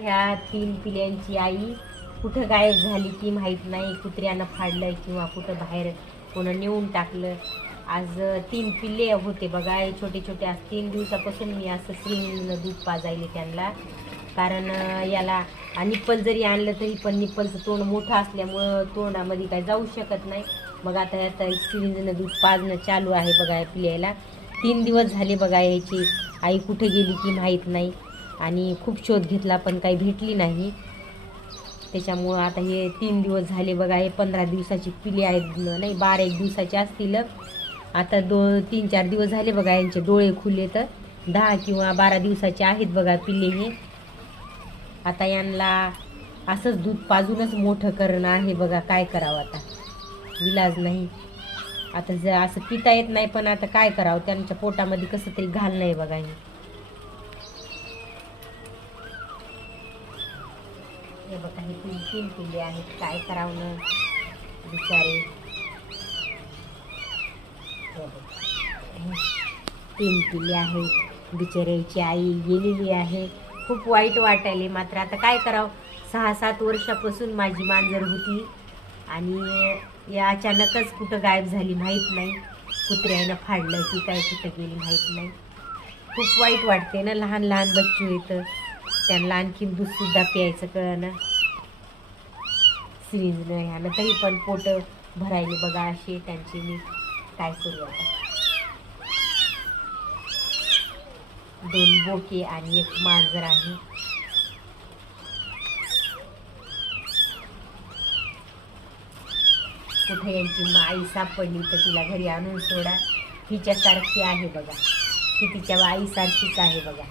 ह्या 3 पिल्यांची आई कुठं गायब झाली की माहीत नाही. कुत्र्यानं फाडलं किंवा कुठं बाहेर कोणं नेऊन टाकलं. आज 3 पिल्ले होते बघा. हे छोटे छोटे. आज 3 दिवसापासून मी असं श्रीनं दूध पाजायले त्यांना. कारण याला निप्पल जरी आणलं तरी पण निप्पलचं तोंड मोठं असल्यामुळं तोंडामध्ये काय जाऊ शकत नाही. मग आता श्रीनं दूध पाजणं चालू आहे बघा या पिल्ल्याला. 3 दिवस झाले बघा. याची आई कुठे गेली की माहीत नाही. आणि खूप शोध घेतला पण काही भेटली नाही. त्याच्यामुळं आता हे 3 दिवस झाले बघा. हे 15 दिवसाची पिले आहेत, नाही 12-1 दिवसाचे असतील. आता 3-4 दिवस झाले बघा. यांचे डोळे खुलले तर 10 किंवा 12 दिवसाचे आहेत बघा पिल्ले हे. आता यांना असंच दूध पाजूनच मोठं करणं आहे बघा. काय करावं आता, विलाज नाही. आता जर असं पिता येत नाही पण आता काय करावं, त्यांच्या पोटामध्ये कसं तरी घालणं आहे बघा. हे बघा, हे 3 पिल्ले आहेत. काय करावं ना बिचारे. 3 पिल्ले आहेत. बिचाऱ्याची आई गेलेली आहे. खूप वाईट वाटायले. मात्र आता काय करावं. 6-7 वर्षापासून माझी मांजर होती आणि या अचानकच कुठं गायब झाली माहीत नाही. कुत्र्यानं फाडलं की काय, कुठं गेली माहीत नाही. खूप वाईट वाटते ना. लहान लहान बच्चू येतं, त्यांना आणखीन दूधसुद्धा प्यायचं कळलं. सिरींजनं ह्यानं तरी पण पोट भरायले बघा असे त्यांचे. मी काय करू आता. 2 बोके आणि 1 मांजर आहे. कुठे यांची आई सापडली तर तिला घरी आणून सोडा. हिच्यासारखी आहे बघा. ही तिच्या आईसारखीच आहे बघा.